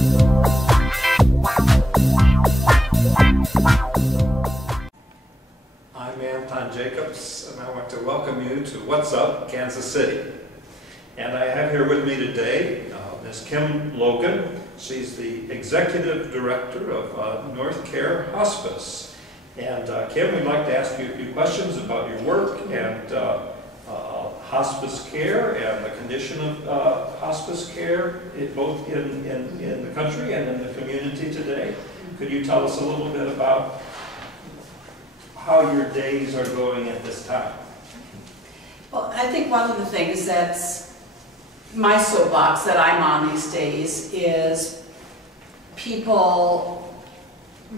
And I want to welcome you to What's Up, Kansas City. And I have here with me today Ms. Kim Logan. She's the Executive Director of North Care Hospice. And Kim, we'd like to ask you a few questions about your work and hospice care and the condition of hospice care, both in the country and in the community today. Could you tell us a little bit about how your days are going at this time? Well, I think one of the things that's my soapbox that I'm on these days is people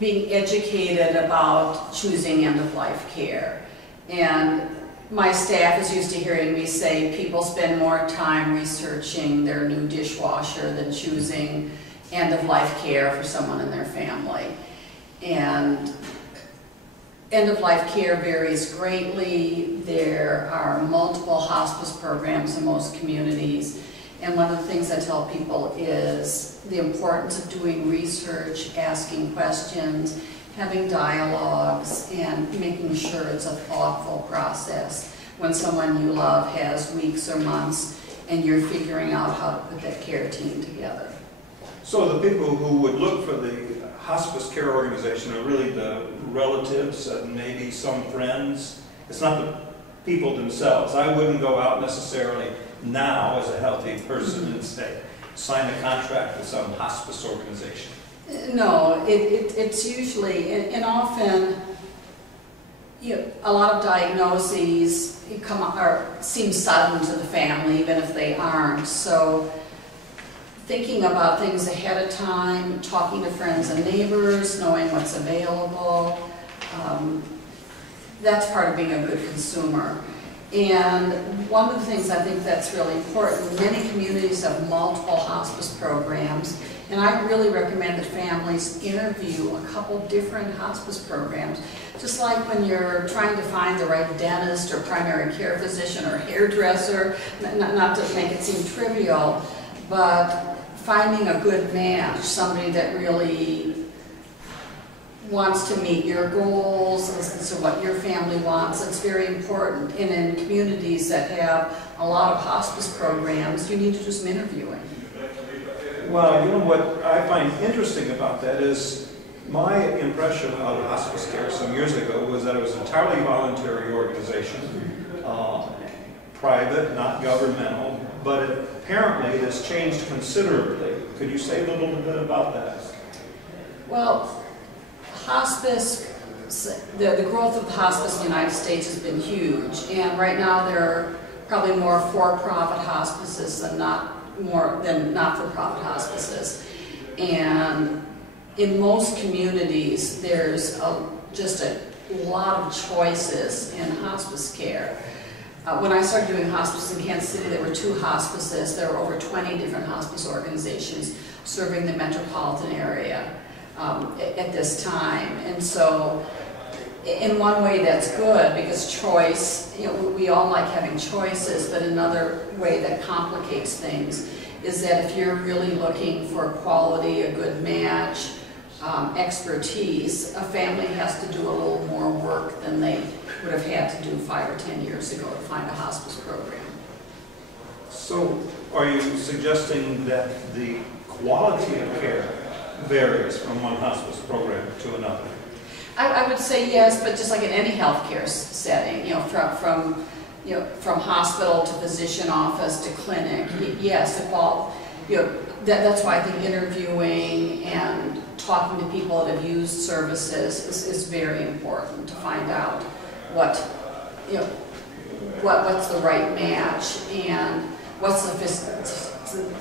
being educated about choosing end-of-life care. And my staff is used to hearing me say people spend more time researching their new dishwasher than choosing end-of-life care for someone in their family. And end-of-life care varies greatly. There are multiple hospice programs in most communities. And one of the things I tell people is the importance of doing research, asking questions, having dialogues, and making sure it's a thoughtful process when someone you love has weeks or months and you're figuring out how to put that care team together. So the people who would look for the hospice care organization are really the relatives and maybe some friends. It's not the people themselves. I wouldn't go out necessarily now as a healthy person and say, sign a contract with some hospice organization. No, it's usually, and often, a lot of diagnoses seem sudden to the family, even if they aren't. So thinking about things ahead of time, talking to friends and neighbors, knowing what's available, that's part of being a good consumer. And one of the things I think that's really important, many communities have multiple hospice programs, and I really recommend that families interview a couple different hospice programs. Just like when you're trying to find the right dentist or primary care physician or hairdresser, not to make it seem trivial, but finding a good match, somebody that really wants to meet your goals, listen to what your family wants, it's very important. And in communities that have a lot of hospice programs, you need to do some interviewing. Well, you know what I find interesting about that is my impression of hospice care some years ago was that it was an entirely voluntary organization, private, not governmental, but apparently it has changed considerably. Could you say a little bit about that? Well, hospice, the growth of the hospice in the United States has been huge, and right now there are probably more for-profit hospices than not-for-profit hospices. And in most communities, there's just a lot of choices in hospice care. When I started doing hospice in Kansas City, there were 2 hospices. There were over 20 different hospice organizations serving the metropolitan area at this time. And so in one way that's good because choice, we all like having choices, but another way that complicates things is that if you're really looking for quality, a good match, expertise, a family has to do a little more work than they would have had to do 5 or 10 years ago to find a hospice program. So are you suggesting that the quality of care varies from one hospice program to another? I would say yes, but just like in any healthcare setting, from hospital to physician office to clinic, yes, that's why I think interviewing and talking to people that have used services is very important to find out what's the right match and what's the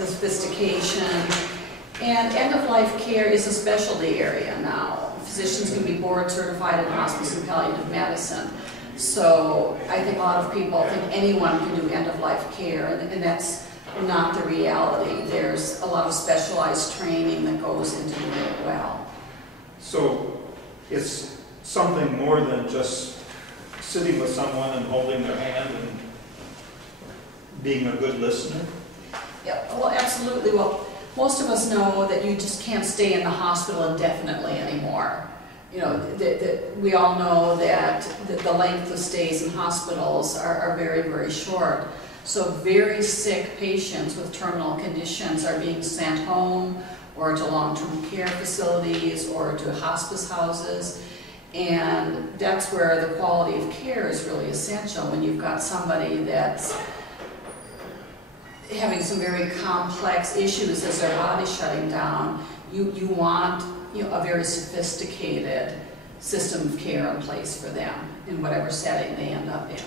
sophistication. And end-of-life care is a specialty area now. Physicians can be board certified in hospice and palliative medicine. So I think a lot of people think anyone can do end-of-life care, and that's not the reality. There's a lot of specialized training that goes into doing it well. So it's something more than just sitting with someone and holding their hand and being a good listener? Yeah, well, absolutely. Well, Most of us know that you just can't stay in the hospital indefinitely anymore. You know, we all know that the length of stays in hospitals are very, very short. So very sick patients with terminal conditions are being sent home or to long-term care facilities or to hospice houses. And that's where the quality of care is really essential. When you've got somebody that's having some very complex issues as their body's shutting down, you want, you know, a very sophisticated system of care in place for them in whatever setting they end up in.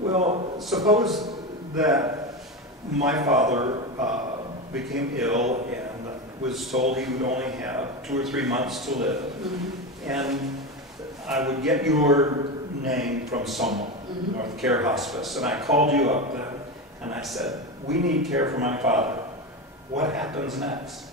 Well, suppose that my father became ill and was told he would only have 2 or 3 months to live. Mm-hmm. And I would get your name from someone, mm-hmm. North Care Hospice, and I called you up then and I said, we need care for my father. What happens next?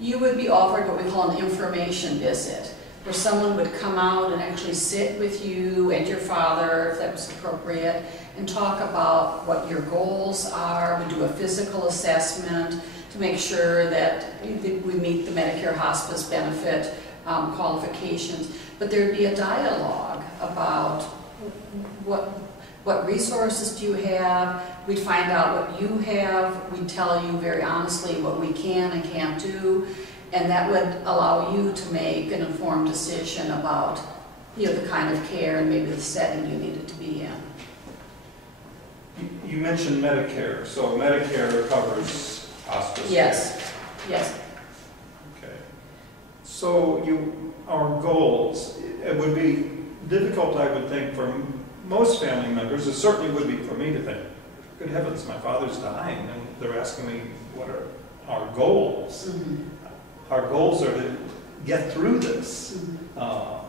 You would be offered what we call an information visit, where someone would come out and actually sit with you and your father, if that was appropriate, and talk about what your goals are. We do a physical assessment to make sure that we meet the Medicare hospice benefit qualifications. But there'd be a dialogue about what resources do you have. We'd find out what you have. We'd tell you very honestly what we can and can't do. And that would allow you to make an informed decision about, you know, the kind of care and maybe the setting you needed to be in. You mentioned Medicare, so Medicare covers hospice Yes, care. Yes. Okay. So our goals, it would be difficult, I would think, for most family members. It certainly would be for me to think, good heavens, my father's dying, and they're asking me what are our goals. Mm-hmm. Our goals are to get through this. Mm-hmm.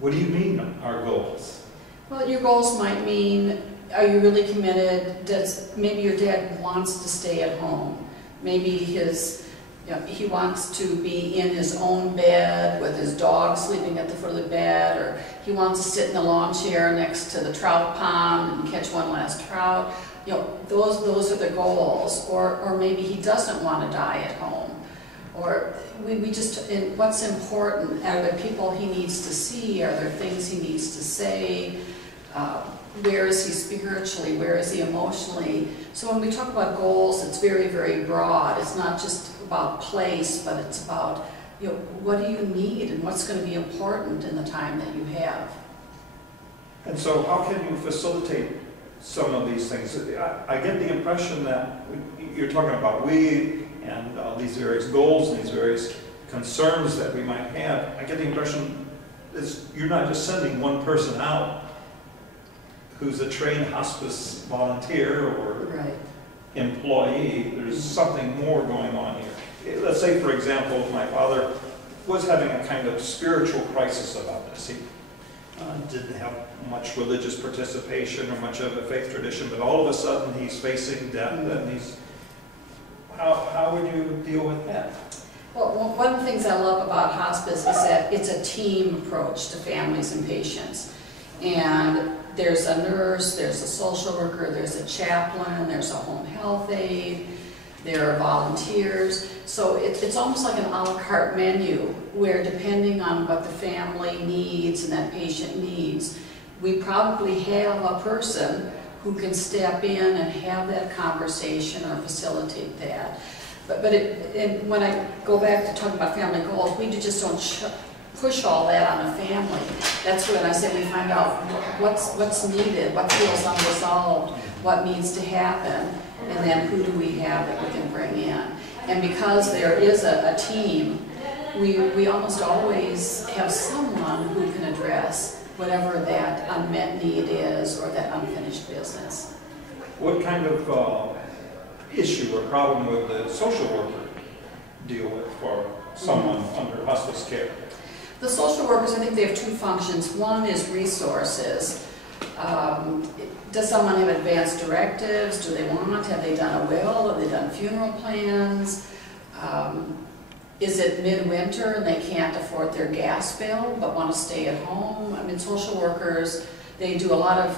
What do you mean, our goals? Well, your goals might mean, are you really committed? Maybe your dad wants to stay at home. Maybe he wants to be in his own bed with his dog sleeping at the foot of the bed, or he wants to sit in the lawn chair next to the trout pond and catch one last trout. You know, those are the goals. Or maybe he doesn't want to die at home. Or what's important? Are there people he needs to see? Are there things he needs to say? Where is he spiritually? Where is he emotionally? So when we talk about goals, it's very, very broad. It's not just about place, but it's about, you know, what do you need and what's going to be important in the time that you have. And so how can you facilitate some of these things? I get the impression that you're talking about we and these various goals and these various concerns that we might have. I get the impression that you're not just sending one person out who's a trained hospice volunteer or right. employee. There's something more going on here. Let's say, for example, my father was having a kind of spiritual crisis about this. He didn't have much religious participation or much of a faith tradition, but all of a sudden he's facing death, and how would you deal with that? Well, one of the things I love about hospice is that it's a team approach to families and patients. And there's a nurse, there's a social worker, there's a chaplain, there's a home health aide, there are volunteers. So it's almost like an a la carte menu where, depending on what the family needs and that patient needs, we probably have a person who can step in and have that conversation or facilitate that. But when I go back to talking about family goals, we just don't push all that on a family. That's when I say we find out what's needed, what feels unresolved, what needs to happen, and then who do we have that we can bring in. And because there is a team, we almost always have someone who can address whatever that unmet need is or that unfinished business. What kind of issue or problem would the social worker deal with for someone under hospice care? The social workers, I think they have two functions. One is resources. Does someone have advanced directives? Do they want? Have they done a will? Have they done funeral plans? Is it midwinter and they can't afford their gas bill but want to stay at home? I mean, social workers, they do a lot of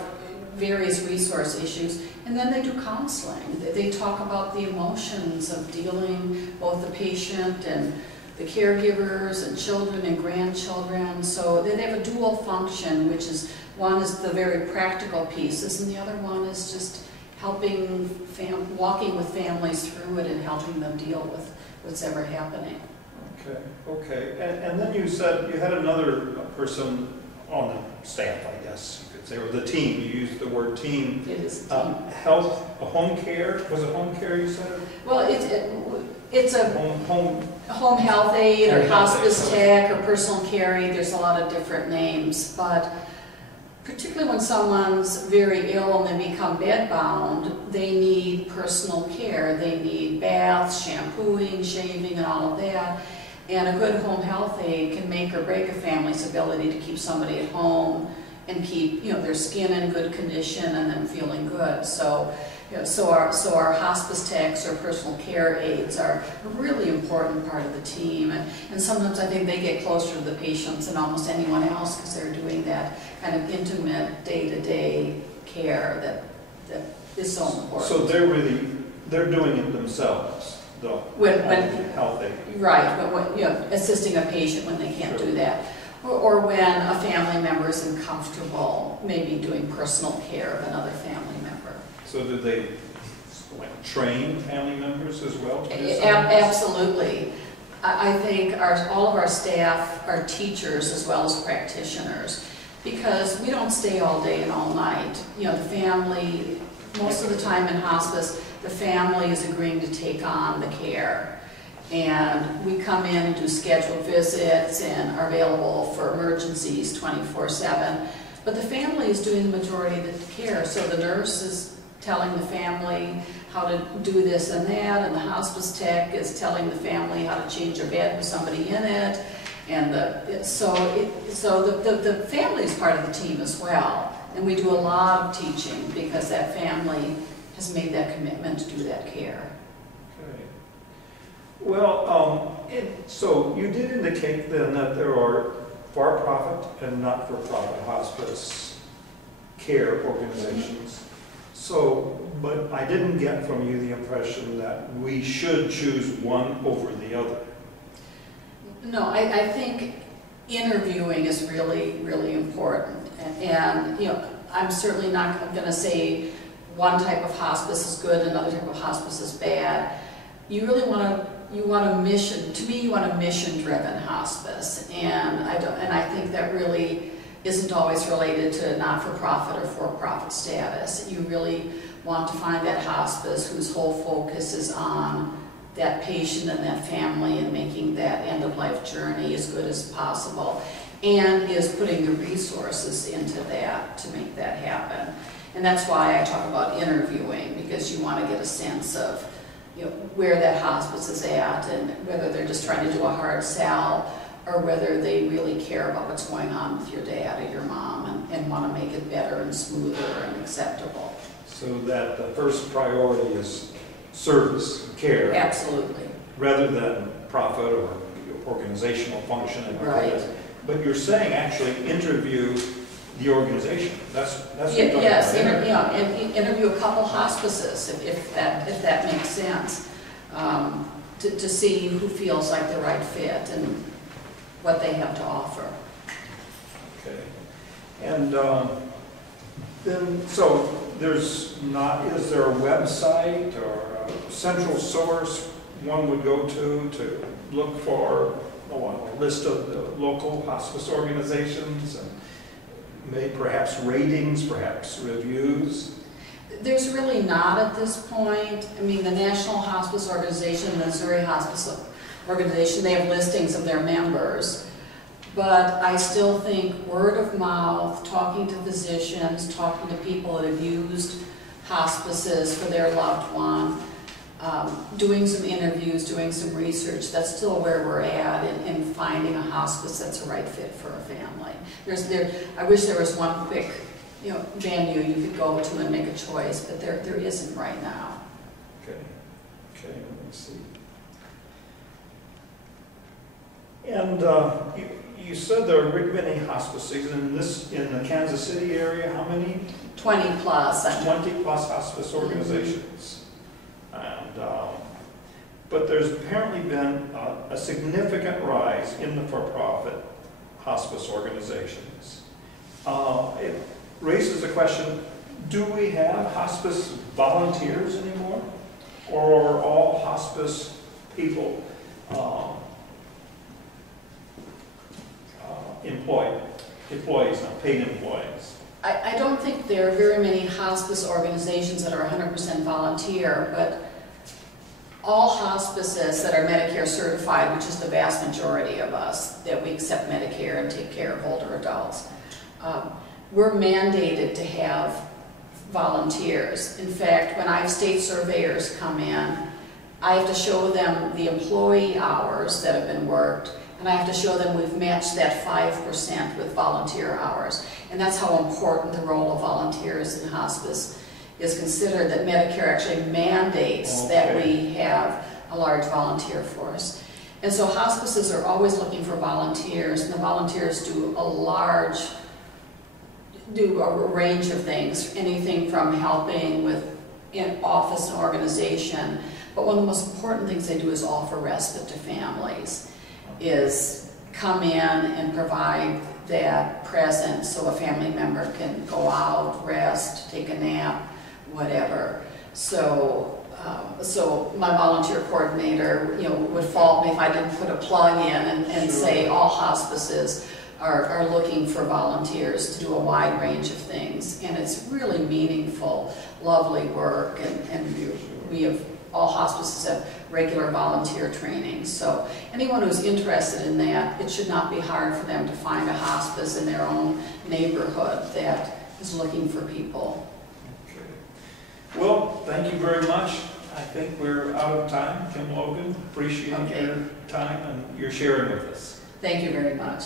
various resource issues, and then they do counseling. They talk about the emotions of dealing, both the patient and the caregivers and children and grandchildren. So they have a dual function, which is, one is the very practical pieces, and the other one is just helping, walking with families through it and helping them deal with what's ever happening. Okay, okay. And then you said you had another person on the staff, I guess you could say, or the team. You used the word team. It is a team. Health, home care. Was it home care you said? Well, it's a home health aide or hospice tech or personal care aide. There's a lot of different names, but particularly when someone's very ill and they become bedbound, they need personal care. They need baths, shampooing, shaving, and all of that. And a good home health aide can make or break a family's ability to keep somebody at home and keep, you know, their skin in good condition and then feeling good. So, you know, so our hospice techs or personal care aides are a really important part of the team. And sometimes I think they get closer to the patients than almost anyone else because they're doing that kind of intimate day-to-day care that is so important. So they're doing it themselves. When health aid. Right, when, you know, assisting a patient when they can't do that. Or when a family member is uncomfortable, maybe doing personal care of another family member. So do they train family members as well? Absolutely. I think all of our staff are teachers as well as practitioners, because we don't stay all day and all night. You know, the family, most of the time in hospice, the family is agreeing to take on the care. And we come in and do scheduled visits and are available for emergencies 24/7. But the family is doing the majority of the care. So the nurse is telling the family how to do this and that, and the hospice tech is telling the family how to change a bed with somebody in it. And so the family is part of the team as well. And we do a lot of teaching because that family has made that commitment to do that care. Okay. Well, so you did indicate then that there are for-profit and not-for-profit hospice care organizations. So, but I didn't get from you the impression that we should choose one over the other. No, I think interviewing is really, really important. And you know, I'm certainly not going to say one type of hospice is good, another type of hospice is bad. You really want a mission. To me, you want a mission-driven hospice, and I think that really isn't always related to not-for-profit or for-profit status. You really want to find that hospice whose whole focus is on that patient and that family and making that end-of-life journey as good as possible, and is putting the resources into that to make that happen. And that's why I talk about interviewing, because you want to get a sense of, you know, where that hospice is at and whether they're just trying to do a hard sell or whether they really care about what's going on with your dad or your mom and want to make it better and smoother and acceptable. So that the first priority is service, care. Absolutely. Rather than profit or organizational function. Right. But you're saying actually interview the organization. That's what you're talking yes, about. and interview a couple hospices if that makes sense, to see who feels like the right fit and what they have to offer. Okay. And then, so is there a website or a central source one would go to look for a list of the local hospice organizations and maybe perhaps ratings, perhaps reviews? There's really not at this point. I mean, the National Hospice Organization, the Missouri Hospice Organization, they have listings of their members. But I still think word of mouth, talking to physicians, talking to people that have used hospices for their loved one, doing some interviews, doing some research, that's still where we're at in finding a hospice that's a right fit for a family. I wish there was one quick, you know, venue you could go to and make a choice, but there isn't right now. Okay, let me see. And you said there are many hospices in the Kansas City area. How many? 20 plus. 20 plus hospice organizations. And, but there's apparently been a significant rise in the for-profit hospice organizations. It raises the question, do we have hospice volunteers anymore? Or are all hospice people employees, not paid employees? I don't think there are very many hospice organizations that are 100% volunteer, but all hospices that are Medicare certified, which is the vast majority of us, that we accept Medicare and take care of older adults, we're mandated to have volunteers. In fact, when I have state surveyors come in, I have to show them the employee hours that have been worked, and I have to show them we've matched that 5% with volunteer hours. And that's how important the role of volunteers in hospice is considered, that Medicare actually mandates that we have a large volunteer force. And so hospices are always looking for volunteers, and the volunteers do a range of things, anything from helping with office and organization, but one of the most important things they do is offer respite to families, is come in and provide that presence so a family member can go out, rest, take a nap, whatever. So, so my volunteer coordinator, would fault me if I didn't put a plug in and say all hospices are looking for volunteers to do a wide range of things, and it's really meaningful, lovely work, and we have, all hospices have regular volunteer training. So anyone who's interested in that, it should not be hard for them to find a hospice in their own neighborhood that is looking for people. Okay. Well, thank you very much. I think we're out of time. Kim Logan, appreciate your time and your sharing with us. Thank you very much.